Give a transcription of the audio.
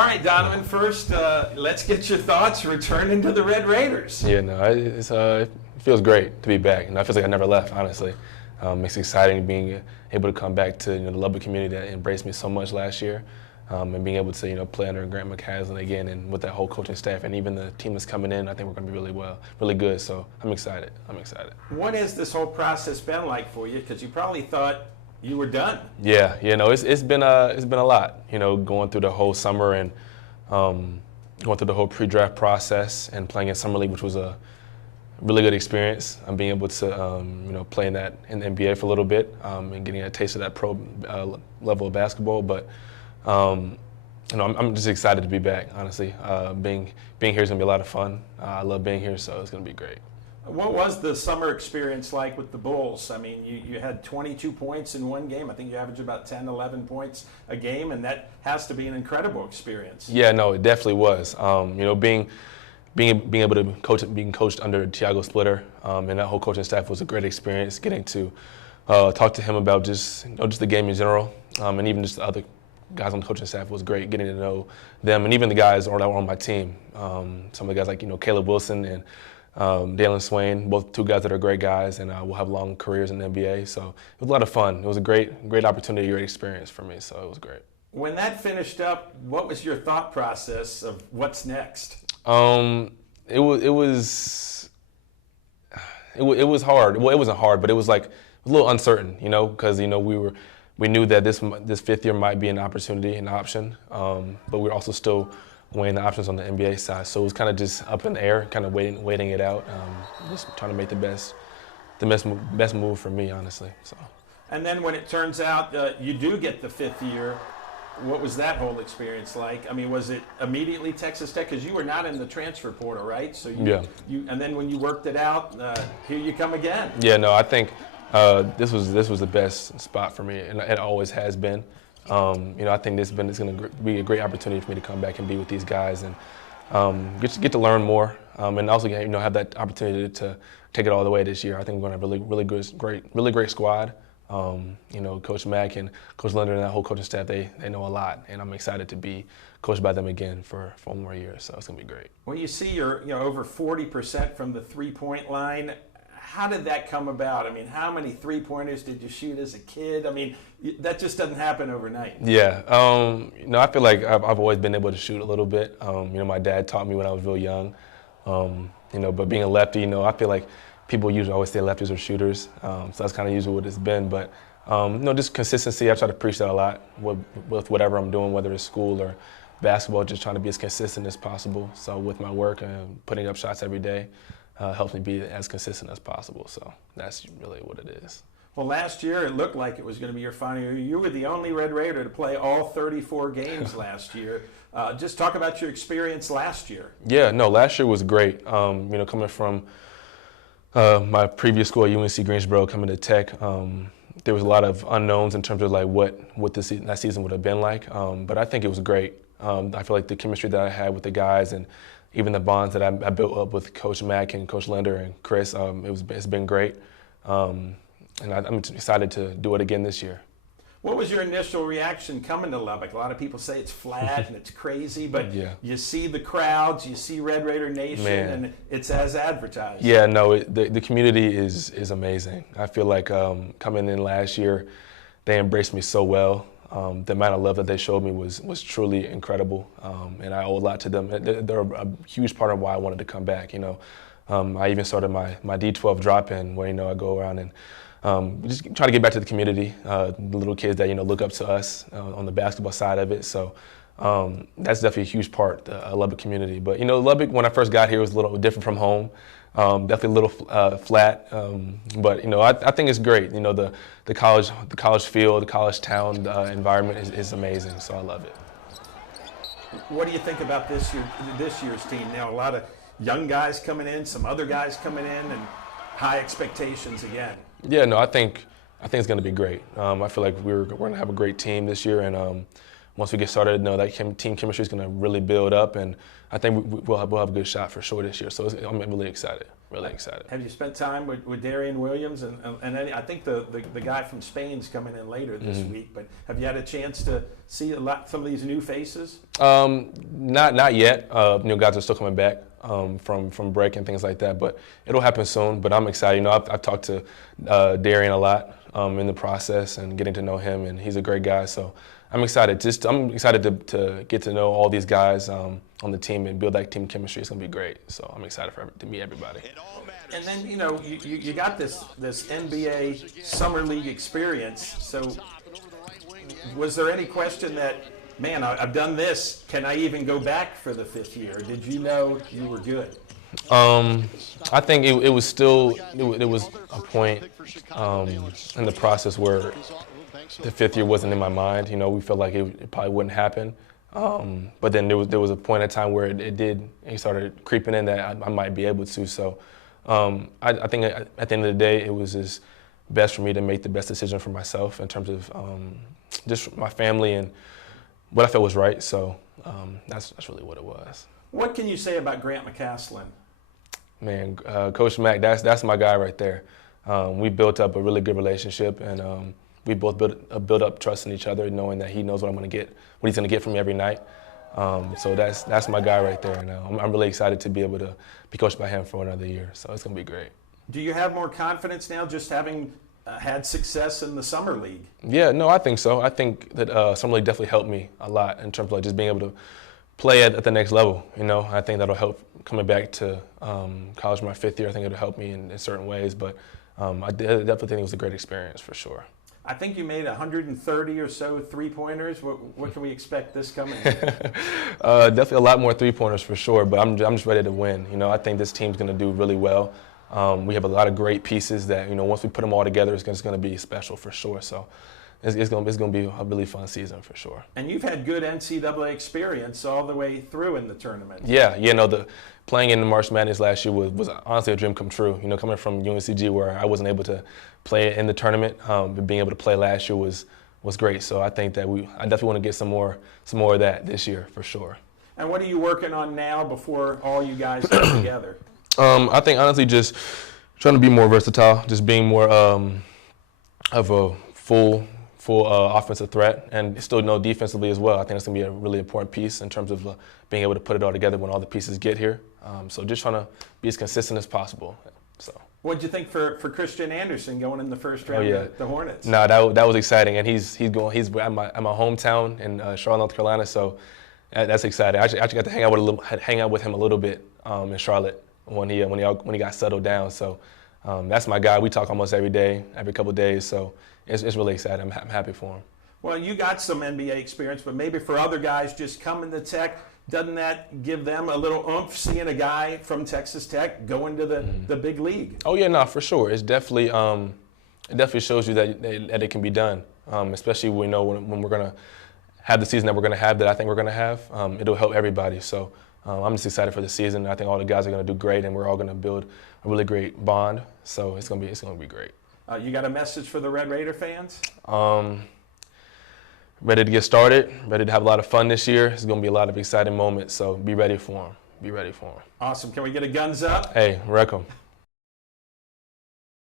All right, Donovan, first, let's get your thoughts returning to the Red Raiders. Yeah, no, it feels great to be back. And I feel like I never left, honestly. It's exciting being able to come back to the Lubbock community that embraced me so much last year, and being able to play under Grant McCaslin again, and with that whole coaching staff, and even the team that's coming in. I think we're going to be really good. So I'm excited. What has this whole process been like for you? Because you probably thought you were done. Yeah, it's been a lot. Going through the whole summer and going through the whole pre-draft process and playing in summer league, which was a really good experience. I'm being able to play in the NBA for a little bit, and getting a taste of that pro level of basketball. But I'm just excited to be back. Honestly, being here is gonna be a lot of fun. I love being here, so it's gonna be great. What was the summer experience like with the Bulls? I mean, you had 22 points in one game. I think you averaged about 10, 11 points a game, and that has to be an incredible experience. Yeah, no, it definitely was. Being able to being coached under Tiago Splitter, and that whole coaching staff was a great experience. Getting to talk to him about just the game in general, and even just the other guys on the coaching staff was great. Getting to know them, and even the guys that were on my team. Some of the guys like Caleb Wilson and Dalen Swain, both two guys that are great guys, and will have long careers in the NBA. So it was a lot of fun. It was a great opportunity, great experience for me. So it was great. When that finished up, what was your thought process of what's next? It was hard. Well, it wasn't hard, but it was like a little uncertain, because we knew that this fifth year might be an opportunity, an option, but we were also still weighing the options on the NBA side. So it was kind of just up in the air, kind of waiting it out, just trying to make the best move for me, honestly. So. And then when it turns out you do get the fifth year, what was that whole experience like? I mean, was it immediately Texas Tech? Because you were not in the transfer portal, right? So and then when you worked it out, here you come again. Yeah, no, I think this was the best spot for me, and it always has been. I think it's going to be a great opportunity for me to come back and be with these guys and get to learn more, and also have that opportunity to take it all the way this year. I think we're going to have a really great squad. Coach Mack and Coach Linder and that whole coaching staff, they know a lot, and I'm excited to be coached by them again for 4 more years. So it's going to be great. Well, you see you're over 40% from the three-point line. How did that come about? I mean, how many three-pointers did you shoot as a kid? I mean, that just doesn't happen overnight. Yeah. I feel like I've always been able to shoot a little bit. My dad taught me when I was real young. But being a lefty, I feel like people usually always say lefties are shooters. So that's kind of usually what it's been. But, just consistency. I try to preach that a lot with whatever I'm doing, whether it's school or basketball, just trying to be as consistent as possible. So with my work and putting up shots every day, helps me be as consistent as possible. So that's really what it is. Well, last year it looked like it was going to be your final year. You were the only Red Raider to play all 34 games last year. Just talk about your experience last year. Yeah, no, last year was great. Coming from my previous school at UNC Greensboro, coming to Tech, there was a lot of unknowns in terms of like what that season would have been like. But I think it was great. I feel like the chemistry that I had with the guys and even the bonds that I built up with Coach Mack and Coach Linder and Chris, it's been great. And I'm excited to do it again this year. What was your initial reaction coming to Lubbock? A lot of people say it's flat and it's crazy, but you see the crowds, you see Red Raider Nation, and it's as advertised. Yeah, no, the community is amazing. I feel like coming in last year, they embraced me so well. The amount of love that they showed me was truly incredible, and I owe a lot to them. They're a huge part of why I wanted to come back. I even started my D12 drop-in where I go around and just try to get back to the community, the little kids that look up to us on the basketball side of it. So that's definitely a huge part, the Lubbock community. But Lubbock, when I first got here, was a little different from home. Definitely a little flat, but I think it's great. The college field, the college town environment is amazing. So I love it. What do you think about this year's team? Now a lot of young guys coming in, some other guys coming in, and high expectations again. Yeah, no, I think it's going to be great. I feel like we're going to have a great team this year, and once we get started, that team chemistry is going to really build up, and I think we'll have a good shot for sure this year. So I'm really excited. Really excited. Have you spent time with Darian Williams and I think the guy from Spain's coming in later this week? But have you had a chance to see some of these new faces? Not yet. Guys are still coming back from break and things like that. But it'll happen soon. But I'm excited. I've talked to Darian a lot in the process and getting to know him, and he's a great guy. So I'm excited. I'm excited to get to know all these guys on the team and build that team chemistry. It's gonna be great. So I'm excited to meet everybody. And then you got this NBA summer league experience. So was there any question that, man, I've done this, can I even go back for the 5th year? Did you know you were good? I think it was still it was a point in the process where the 5th year wasn't in my mind. We felt like it probably wouldn't happen. But then there was a point in time where it started creeping in that I might be able to. So I think at the end of the day, it was just best for me to make the best decision for myself in terms of just my family and what I felt was right. So that's really what it was. What can you say about Grant McCaslin? Man, Coach Mack, that's my guy right there. We built up a really good relationship, and we both built up trust in each other, knowing that he knows what he's going to get from me every night. So that's my guy right there, and I'm really excited to be able to be coached by him for another year. So it's going to be great. Do you have more confidence now, just having had success in the summer league? Yeah, no, I think so. I think that summer league definitely helped me a lot in terms of just being able to play at the next level. I think that'll help coming back to college my 5th year. I think it'll help me in certain ways, but I definitely think it was a great experience for sure. I think you made 130 or so three-pointers. What can we expect this coming year? Definitely a lot more three-pointers for sure, but I'm just ready to win. I think this team's going to do really well. We have a lot of great pieces that, once we put them all together, it's going to be special for sure. So it's going to be a really fun season for sure. And you've had good NCAA experience all the way through in the tournament. Yeah, playing in the March Madness last year was honestly a dream come true. Coming from UNCG where I wasn't able to play in the tournament, but being able to play last year was great. So I think that I definitely want to get some more of that this year for sure. And what are you working on now before all you guys get together? I think honestly just trying to be more versatile, just being more of a full offensive threat, and still defensively as well. I think it's going to be a really important piece in terms of being able to put it all together when all the pieces get here. So just trying to be as consistent as possible. So. What did you think for Christian Anderson going in the first round of the Hornets? No, that was exciting, and he's at my hometown in Charlotte, North Carolina. So that's exciting. I actually got to hang out with him a little bit in Charlotte when he got settled down. So that's my guy. We talk almost every day, every couple of days. So it's really exciting. I'm happy for him. Well, you got some NBA experience, but maybe for other guys just coming to Tech, doesn't that give them a little oomph seeing a guy from Texas Tech go into the big league? Oh yeah, no, for sure. It's definitely it definitely shows you that it can be done. Especially when we're gonna have the season that we're gonna have, that I think we're gonna have. It'll help everybody. So I'm just excited for the season. I think all the guys are gonna do great, and we're all gonna build a really great bond. So it's gonna be great. You got a message for the Red Raider fans? Ready to get started, ready to have a lot of fun this year. It's going to be a lot of exciting moments, so be ready for them. Awesome. Can we get a guns up? Hey, wreck 'em.